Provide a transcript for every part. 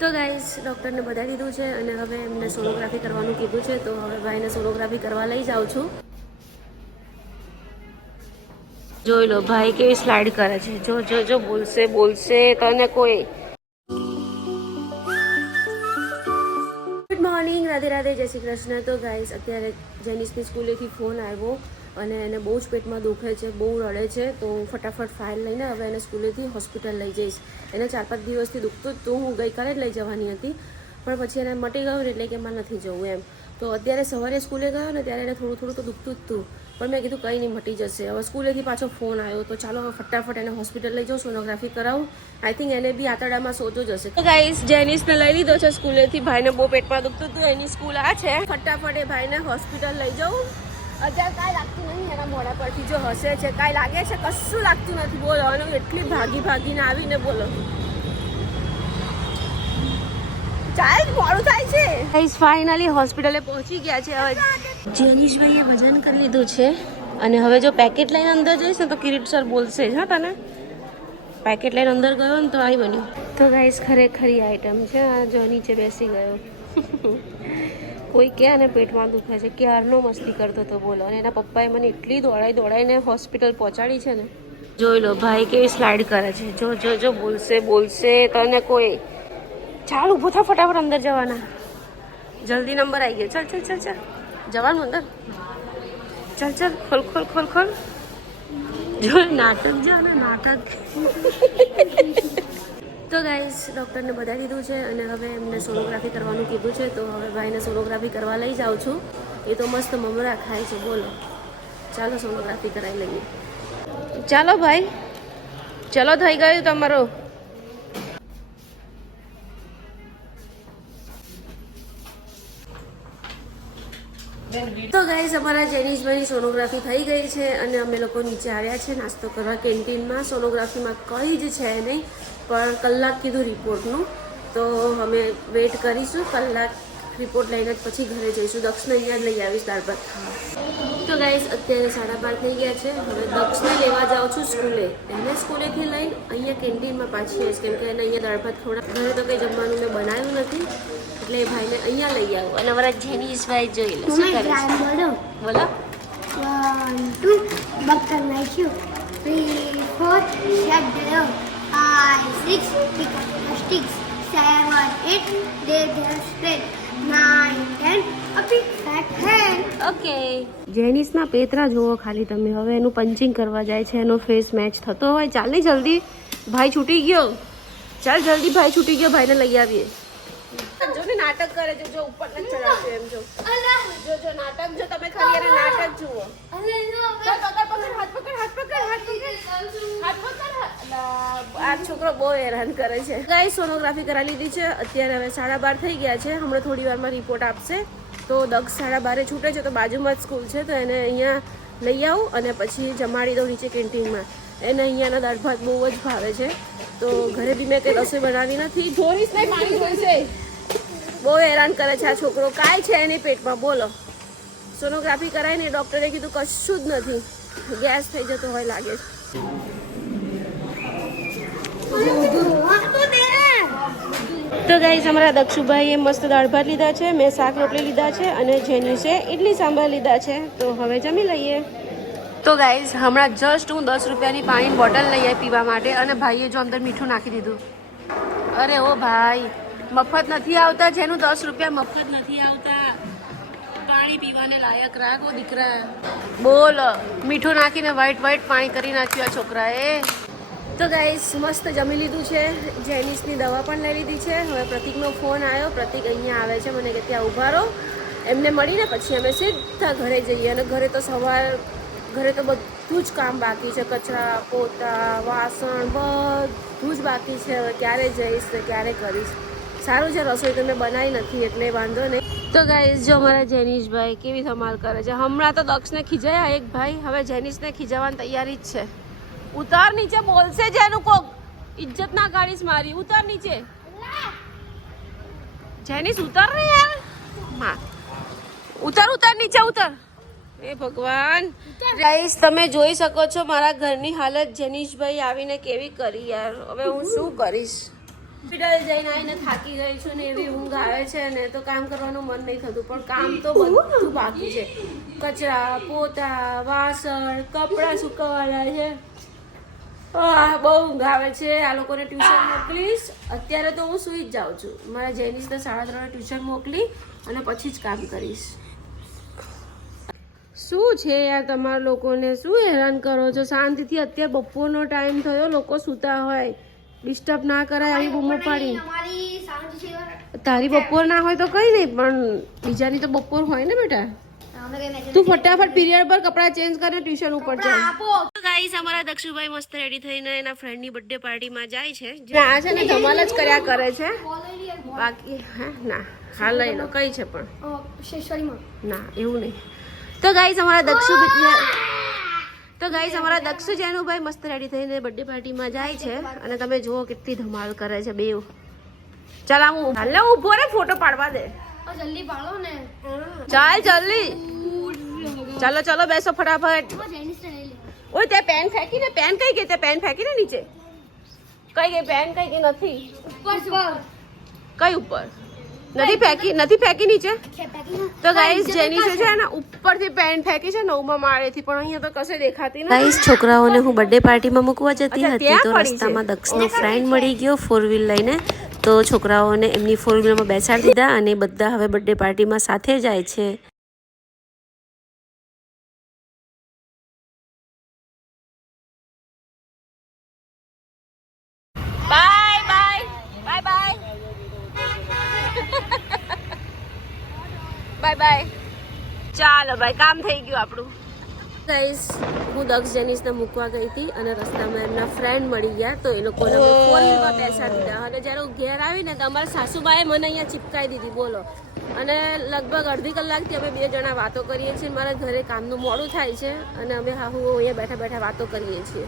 તો ગાઈઝ ડૉક્ટરને બતાવી દીધું છે અને હવે એમને સોનોગ્રાફી કરવાનું કીધું છે, તો હવે ભાઈને સોનોગ્રાફી કરવા લઈ જાઉં છું. જોઈ લો, ભાઈ કેવી સ્લાઇડ કરે છે. જો જો જો, બોલશે બોલશે, તને કોઈ. ગુડ મોર્નિંગ રાધે રાધે, જય શ્રી કૃષ્ણ. તો ગાઈઝ અત્યારે જેનિસની સ્કૂલેથી ફોન આવ્યો. અને એને બહુ જ પેટમાં દુખે છે બહુ રડે છે તો હું ફટાફટ ફાઇલ લઈને હવે એને સ્કૂલેથી હોસ્પિટલ લઈ જઈશ. એને ચાર પાંચ દિવસથી દુખતું જ તું હું ગઈકાલે જ લઈ જવાની હતી પણ પછી એને મટી ગયું એટલે કે એમાં નથી જવું એમ. તો અત્યારે સવારે સ્કૂલે ગયો ને ત્યારે એને થોડું થોડું તો દુખતું જ હતું પણ મેં કીધું કંઈ નહીં મટી જશે. હવે સ્કૂલેથી પાછો ફોન આવ્યો તો ચાલો હવે ફટાફટ એને હોસ્પિટલ લઈ જાઉં સોનોગ્રાફી કરાવું. આઈ થિંક એને બી આતરડામાં સોજો જશે તો ગાઈસ જેનિસને લઈ લીધો છે સ્કૂલેથી ભાઈને બહુ પેટમાં દુખતું હતું એની સ્કૂલ આ છે. ફટાફટ એ ભાઈને હોસ્પિટલ લઈ જાઉં. અત્યારે કાંઈ લાગતું નહીં એના મોઢા પરથી જો હસે છે કાંઈ લાગે છે? કશું લાગતું નથી. બોલો અને એટલી ભાગી ભાગીને આવીને બોલો. ચાલ મોડું થાય છે. ગાઈસ ફાઇનલી હોસ્પિટલે પહોંચી ગયા છે હવે. જેનીશભાઈએ વજન કરી લીધું છે. અને હવે જો પેકેટ લઈને અંદર જઈશ ને તો કિરીટ સર બોલશે જ હા તને? પેકેટ લઈને અંદર ગયો ને તો આવી બન્યું. તો ગાઈસ ખરેખરી આઈટમ છે. આ જો નીચે બેસી ગયો. કોઈ કે અને પેટમાં દુખે છે ક્યારનો મસ્તી કરતો હતો, બોલો. અને એના પપ્પાએ મને એટલી દોડાઈ દોડાઈને હોસ્પિટલ પહોંચાડી છે ને. જોઈ લો ભાઈ કેવી સ્લાઇડ કરે છે. જો જો જો, બોલશે બોલશે, તને કોઈ ચાલ, ઊભો થા ફટાફટ અંદર જવાના. જલ્દી નંબર આવી ગયો. ચાલ ચાલ ચાલ ચાલ. જવાનું અંદર. ચાલ ચાલ, ખોલ ખોલ ખોલ ખોલ. જો નાટક જો નાટક. તો ગાઈસ ડૉક્ટરને બતાવી દીધું છે અને હવે એમને સોનોગ્રાફી કરવાનું કીધું છે, તો હવે ભાઈને સોનોગ્રાફી કરવા લઈ જાઉં છું. એ તો મસ્ત મમરા ખાય છે, બોલો. ચાલો સોનોગ્રાફી કરાવી લઈએ. ચાલો ભાઈ. ચલો થઈ ગયું તમારું. તો ગાઈઝ અમારા જેનીશભાઈની સોનોગ્રાફી થઈ ગઈ છે અને અમે લોકો નીચે આવ્યા છે નાસ્તો કરવા કેન્ટીનમાં. સોનોગ્રાફીમાં કંઈ જ છે નહીં, પણ કલાક કીધું રિપોર્ટનું તો અમે વેઇટ કરીશું. કલાક રિપોર્ટ લઈને જ પછી ઘરે જઈશું. દક્ષને અહીંયા લઈ આવીશ ભાત તો ગાઈઝ અત્યારે સાડા બાર થઈ ગયા છે. હવે દક્ષને લેવા જાઉં છું સ્કૂલે. એને સ્કૂલેથી લઈને અહીંયા કેન્ટીનમાં પાછી આવીશ. કેમ કે એને અહીંયા દાળ ભાત ખવડા ઘરે તો કંઈ જમવાનું મેં બનાવ્યું નથી. એટલે ભાઈને અહીંયા લઈ આવું. અને અમારા જેનીશભાઈ જોઈ લે, શું કરે બોલો. Six pick up sticks seven eight they there spread nine ten જેનિસના પેતરા જુઓ ખાલી તમે. હવે એનું પંચિંગ કરવા જાય છે. એનો ફેસ મેચ થતો હોય. ચાલ ને જલ્દી. ભાઈ છૂટી ગયો. ચાલ જલ્દી ભાઈ છૂટી ગયો. ભાઈને લઈ આવીએ. નાટક કરે છે જો ઉપર ન ચડાવશે એમ જો. જો જો નાટક જો તમે ખાલી એને નાટક જુઓ. ચાલ પકડ પકડ હાથ પકડ હાથ પકડ હાથ પકડ. હાથ પકડ આ છોકરો બહુ હેરાન કરે છે. ગાઈ સોનોગ્રાફી કરાવી લીધી છે. અત્યારે હવે સાડા બાર થઈ ગયા છે. હમણાં થોડી વારમાં રિપોર્ટ આપશે. તો દક્ષ સાડા બારે છૂટે છે તો બાજુમાં જ સ્કૂલ છે તો એને અહીંયા લઈ આવું અને પછી જમાડી દઉં નીચે કેન્ટીનમાં. એને અહીંયાના દાળ ભાત બહુ જ ભાવે છે. તો ઘરે બી મેં કંઈ રસોઈ બનાવી નથી. જોઈશ નહીં પાણી જોઈશે બહુ હેરાન કરે છે આ છોકરો. કાંઈ છે એની પેટમાં? બોલો. સોનોગ્રાફી કરાવીને ડૉક્ટરે કીધું કશું જ નથી. ગેસ થઈ જતો હોય લાગે છે. તો ગાઈસ અમારા દક્ષુભાઈએ મસ્ત દાળ ભાત લીધા છે, મેં શાક રોટલી લીધા છે અને જેનીસે ઇડલી સાંભાર લીધા છે. તો હવે જમી લઈએ. તો ગાઈઝ હમણાં જસ્ટ હું દસ રૂપિયાની પાણીની બોટલ લઈ આવી પીવા માટે અને ભાઈએ જો અંદર મીઠું નાખી દીધું. અરે ઓ ભાઈ. મફત નથી આવતા, જેનું દસ રૂપિયા મફત નથી આવતા. પાણી પીવાને લાયક રાખો દીકરા. બોલ, મીઠું નાખીને વ્હાઈટ વ્હાઈટ પાણી કરી નાખ્યું આ છોકરાએ. તો ગાઈસ મસ્ત જમી લીધું છે. જેનિસની દવા પણ લઈ લીધી છે. હવે પ્રતિકનો ફોન આવ્યો. પ્રતિક અહીંયા આવે છે. મને કે ત્યાં ઊભા રહો. એમને મળીને પછી અમે સીધા ઘરે જઈએ. અને ઘરે તો સવાર, ઘરે તો બધું જ કામ બાકી છે. કચરા, પોતા, વાસણ, બધું જ બાકી છે. હવે ક્યારે જઈશ ને ક્યારે કરીશ? સારું છે, રસોઈ તમે બનાવી નથી, એટલે વાંધો નહીં. તો ગાઈઝ જો અમારા જેનિશભાઈ કેવી ધમાલ કરે છે. હમણાં તો દક્ષને ખીજાયા એક ભાઈ, હવે જેનિશને ખીજાવવાની તૈયારી જ છે. ઉતાર નીચે બોલશે જ એનું કોક. ઇજ્જત ના કાઢીશ મારી. ઉતાર નીચે. જેનિશ, ઉતાર ને યાર. માં ઉતાર ઉતાર નીચે, ઉતાર. એ ભગવાન. ગાઈસ તમે જોઈ શકો છો મારા ઘરની હાલત. જેનિશભાઈ આવીને કેવી કરી યાર. હવે હું શું કરીશ? હોસ્પિટલ જઈને આવીને થાકી ગઈ છું ને એવી ઊંઘ આવે છે ને તો કામ કરવાનું મન નહીં થતું, પણ કામ તો બધું બાકી છે. કચરા, પોતા, વાસણ, કપડાં સુકવવાના છે. બહુ ઊંઘ આવે છે. આ લોકોને ટ્યુશન મોકલીશ. અત્યારે તો હું સુઈ જ જાઉં છું. મારા જૈનિસને સાડા ત્રણે ટ્યુશન મોકલી અને પછી જ કામ કરીશ. શું છે યાર તમારા લોકોને? શું હેરાન કરો છો? શાંતિથી અત્યારે બપોરનો ટાઈમ થયો, લોકો સૂતા હોય. ડિસ્ટર્બ ના કરાય આવી બૂમો પાડી. તારી બપોર ના હોય તો કઈ નહીં પણ બીજાની તો બપોર હોય ને બેટા. તું ફટાફટ પીરિયડ પર કપડાં ચેન્જ કરીને ટ્યુશન ઉપર જાય. ગાઈસ અમારા દક્ષુભાઈ મસ્ત રેડી થઈને એના ફ્રેન્ડની બર્થડે પાર્ટીમાં જાય છે. જે આ છે ને ધમાલ જ કર્યા કરે છે. બાકી હા ના હા લઈ લો કઈ છે પણ. ના એવું નહીં. તો ગાઈસ અમારા દક્ષુ તો ગાઈઝ અમારા દક્ષ જેનુભાઈ મસ્ત રેડી થઈને બર્થડે પાર્ટીમાં જાય છે અને તમે જુઓ કેટલી ધમાલ કરે છે બે ચાલ આમ હાલે ઊભો રે ફોટો પાડવા દે. જલ્દી પાડો ને. ચાલ જલ્દી. ચાલો ચાલો બેસો ફટાફટ. ઓય તે પેન ફેંકી ને પેન કઈ ગઈ? તે પેન ફેંકી ને નીચે. કઈ ગઈ? પેન કઈ ગઈ નથી. ઉપર. કઈ ઉપર? નથી ફેંકી નથી ફેંકી નીચે? તો ગાઈસ જેની છે છે ને ઉપરથી પેન ફેંકી છે નવમાં માળેથી પણ અહીંયા તો કશે દેખાતી નથી. ગાઈસ છોકરાઓને હું બર્થડે પાર્ટીમાં મૂકવા જતી હતી તો રસ્તામાં દક્ષનો ફ્રેન્ડ મળી ગયો ફોર વ્હીલ લઈને. તો છોકરાઓને એમની ફોર વ્હીલમાં બેસાડી દીધા અને બધા હવે બર્થડે પાર્ટીમાં સાથે જાય છે bye bye bye bye bye bye. ચાલો ભાઈ કામ થઈ ગયું આપણું. ગાઈસ હું દક્ષ જેનિસને મૂકવા ગઈ હતી અને રસ્તામાં એમના ફ્રેન્ડ મળી ગયા તો એ લોકોને ફોર વ્હીલમાં દીધા. અને જ્યારે હું ઘેર આવી ને તો અમારા સાસુબાએ મને અહીંયા ચિપકાઈ દીધી બોલો. અને લગભગ અડધી કલાકથી અમે બે જણા વાતો કરીએ છીએ મારા ઘરે કામનું મોડું થાય છે અને અમે હા હું અહીંયા બેઠા બેઠા વાતો કરીએ છીએ.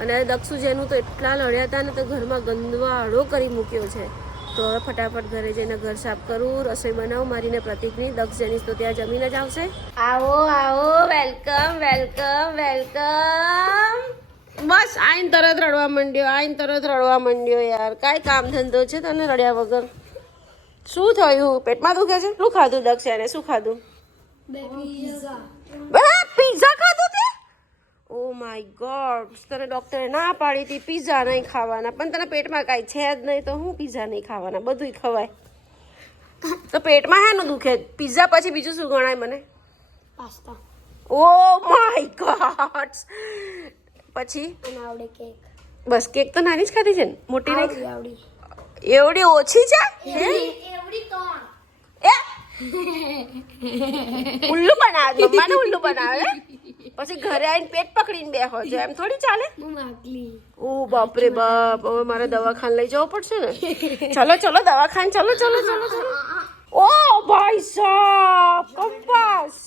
અને દક્ષુ જેનું તો એટલા લડ્યા હતા ને તો ઘરમાં ગંદવાળો કરી મૂક્યો છે. તો હવે ફટાફટ ઘરે જઈને ઘર સાફ કરું રસોઈ બનાવું મારીને પ્રતિકની દક્ષ જેનીસ તો ત્યાં જમીને જ આવશે. આવો આવો વેલકમ વેલકમ વેલકમ. બસ આઈન તરત રડવા માંડ્યો આઈન તરત રડવા માંડ્યો યાર. કાંઈ કામ ધંધો છે તને રડ્યા વગર? શું થયું? પેટમાં દુખે છે? શું ખાધું દક્ષ એને? શું ખાધું? બા પિઝા ઓ માય ગોડ તને ડોક્ટરે ના પાડી હતી પિઝા નહીં ખાવાના. પણ તને પેટમાં કાંઈ છે જ નહીં તો હું પિઝા નહીં ખાવાના? બધુંય ખવાય. તો પેટમાં હેનું દુખે? પિઝા પછી બીજું શું ગણાય મને? પાસ્તા. ઓ માય ગોડ પછી? આવડે કેક. બસ કેક તો નાની જ ખાધી છે ને? મોટી નહીં આવડી આવડી. એવડી ઓછી છે? એવડી ત્રણ. એ? ઉલ્લુ બનાવે મમ્માને ઉલ્લુ બનાવે? પછી ઘરે આવીને પેટ પકડીને બેહો છો એમ થોડી ચાલે? ઓ બાપરે બાપ હવે મારે દવાખાને લઈ જવું પડશે ને? ચલો ચલો દવાખાને ચલો ચલો ચલો ચલો. ઓ ભાઈ સાહેબ કંપાસ.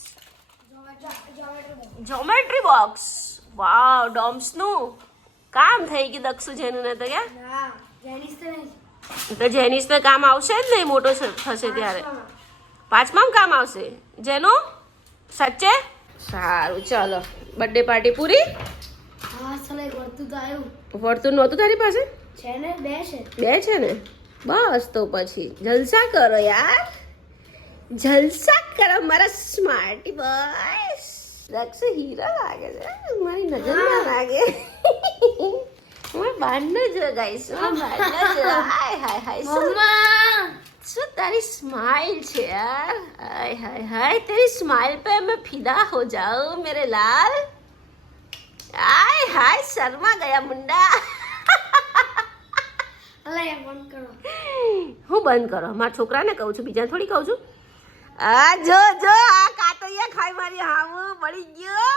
જોમેટ્રી બોક્સ વાવ ડોમ્સનું કામ થઈ ગયું દક્ષુ જેનું ને તો ક્યાં તો જેનિસ ને કામ આવશે જ નહીં મોટો થશે ત્યારે. પાંચમામાં કામ આવશે. જેનું? સાચે? સારું ચલો. બર્થડે પાર્ટી પૂરી? હા ચલો એક વર્તું તો આવ્યું વર્તું નહોતું તારી પાસે? છે ને બે છે. બે છે ને? બસ તો પછી. જલસા કરો યાર. જલસા કરો મારા સ્માર્ટ બસ લક્ષ હીરો લાગે છે. મારી નજર ના લાગે. હું બહારનો જ ગાઈસ હાય હાય હાય. મમ્મા! શું તારી સ્માઇલ છે યાર? હાય હાય હાય તેરી સ્માઇલ पे मैं ફિદા હો जाऊं મેરે લાલ. હાય હાય શર્મા ગયા મુંડા. અલે બંધ કરો. હું બંધ કરો? મારા છોકરાને કહું છું બીજા થોડી કહું છું? આ જો જો આ કાતોયા ખાઈ મારી હાવ પડી ગયો.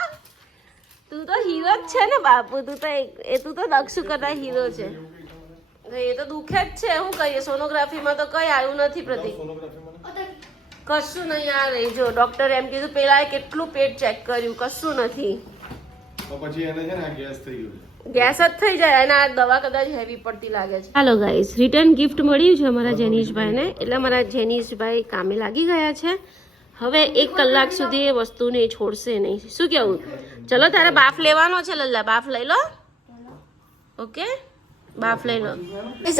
તું તો હીરો જ છે ને બાપુ તું તો એ તું તો દક્ષુ કરતા હીરો છે. એ તો દુખે જ છે. શું કહીએ સોનોગ્રાફીમાં તો કઈ આવ્યું નથી પ્રતિક. કશું નહીં આવે જો ડોક્ટરે એમ કીધું પેલા કેટલું પેટ ચેક કર્યું? કશું નથી. પછી એને છે ને ગેસ થઈ ગયું ગેસ જ થઈ જાય. અને આ દવા કદાચ હેવી પડતી લાગે છે. હાલો ગાઈસ રિટર્ન ગિફ્ટ મળ્યું છે અમારા જેનીશભાઈને. એટલે અમારા જેનીશભાઈ કામે લાગી ગયા છે. હવે એક કલાક સુધી એ વસ્તુને એ છોડશે નહીં. શું કેવું? ચલો તારે બાફ લેવાનો છે લલ્લા. બાફ લઈ લો. ઓકે બાફ લઈ લો.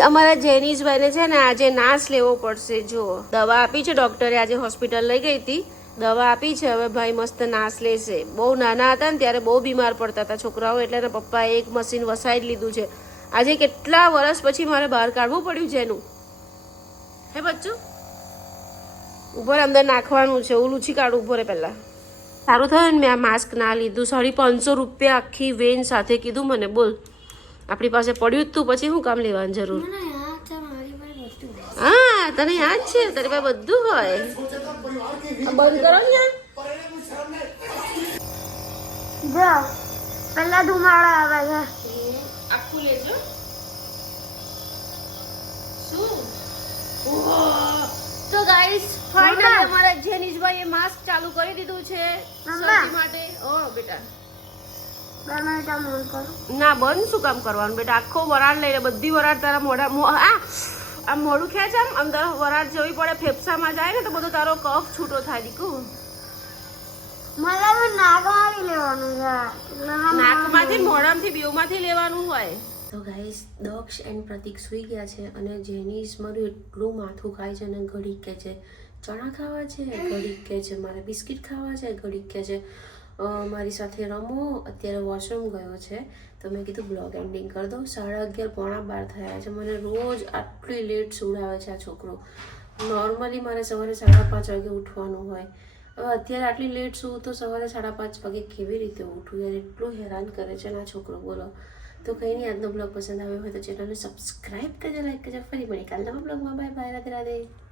અમારા જેનીશભાઈને છે ને આજે નાશ લેવો પડશે જો દવા આપી છે ડોક્ટરે, આજે હોસ્પિટલ લઈ ગઈ હતી. દવા આપી છે, હવે ભાઈ મસ્ત નાશ લેશે. બહુ નાના હતા ને ત્યારે બહુ બીમાર પડતા હતા છોકરાઓ, એટલે એના પપ્પાએ એક મશીન વસાઈ લીધું છે. આજે કેટલા વર્ષ પછી મારે બહાર કાઢવું પડ્યું છે એનું? હે બચ્ચું? ઉપર અંદર નાખવાનું છે હું લૂછી કાઢું ઉપર પહેલાં. સારું થયું ને મેં આ માસ્ક ના લીધું. સાડી પાંચસો રૂપિયા આખી વેન સાથે કીધું મને. બોલ. આપણી પાસે પડ્યું જ તું પછી શું કામ લેવાની જરૂર? હા તને યાદ છે? તારી પાસે બધું હોય. બંધ કરો ને. જો ધુમાડો આવે છે. આખું લેજો. તો ગાઈસ ફાઇનલી અમારા જેનીશભાઈએ માસ્ક ચાલુ કરી દીધું છે. માટે. ઓ બેટા બે મિનિટ આમ on કરો ના બંધ શું કામ કરવાનું? બેટા આખો વરાળ લઈને બધી વરાળ તારા મોઢા આ આમ મોઢું ખેંચ આમ? અંદર વરાળ જેવી પડે ફેફસામાં જાય ને તો બધો તારો કફ છૂટો થાય દીકુ. મને તો નાકમાંથી મોઢામાંથી બેવમાંથી લેવાનું હોય. તો ગાઈસ દક્ષ એન્ડ પ્રતિક સૂઈ ગયા છે અને જેનીસ મારું એટલું માથું ખાય છે અને ઘડીક કે છે ચણા ખાવા છે? ઘડીક કે છે મારે બિસ્કિટ ખાવા છે? ઘડીક કે છે મારી સાથે રમો. અત્યારે વોશરૂમ ગયો છે. તો મેં કીધું બ્લોગ એન્ડિંગ કરી દઉં. સાડા અગિયાર, પોણા બાર થયા છે. મને રોજ આટલી લેટ સુવડાવે છે આ છોકરો. નોર્મલી મારે સવારે સાડા પાંચ વાગે ઉઠવાનું હોય. હવે અત્યારે આટલી લેટ સુવું તો સવારે સાડા પાંચ વાગે કેવી રીતે ઉઠું? યાર, એટલું હેરાન કરે છે આ છોકરો, બોલો. તો કંઈ નહીં, આજનો બ્લોગ પસંદ આવ્યો હોય તો ચેનલને સબસ્ક્રાઈબ કરજો લાઈક કરજો. ફરી મળી કાલના બ્લોગમાં બાય બાય રાધે રાધે.